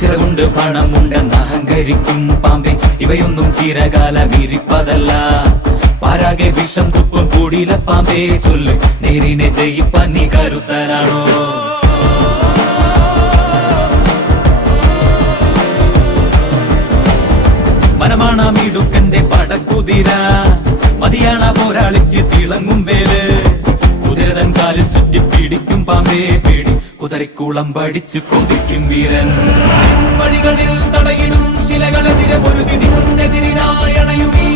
ചിറകൊണ്ട് പണമുണ്ടെന്ന് അഹങ്കരിക്കും പാമ്പേ, ഇവയൊന്നും ചിരകാലം ഇരിപ്പതല്ല. പാരാകെ വിഷം തുപ്പും കൂടിയില പാമ്പേ, ചൊല്ല് നേരിനെ ജയിപ്പാൻ നീ കരുത്തനാണോ? മനമാണ മിടുക്കന്റെ പടക്കുതിര, മതിയാണ പോരാളിക്ക് തിളങ്ങും വേല്. കുതിരതൻ കാലിൽ ചുറ്റി പിടിക്കും പാമ്പേ പേടി, കുതിരക്കുളം പഠിച്ചു കൊതിക്കും വീരൻ. വഴികളിൽ തടയിടും ശിലകളെതിരെ പൊരുതി നിന്നെതിരിനായണയുമീ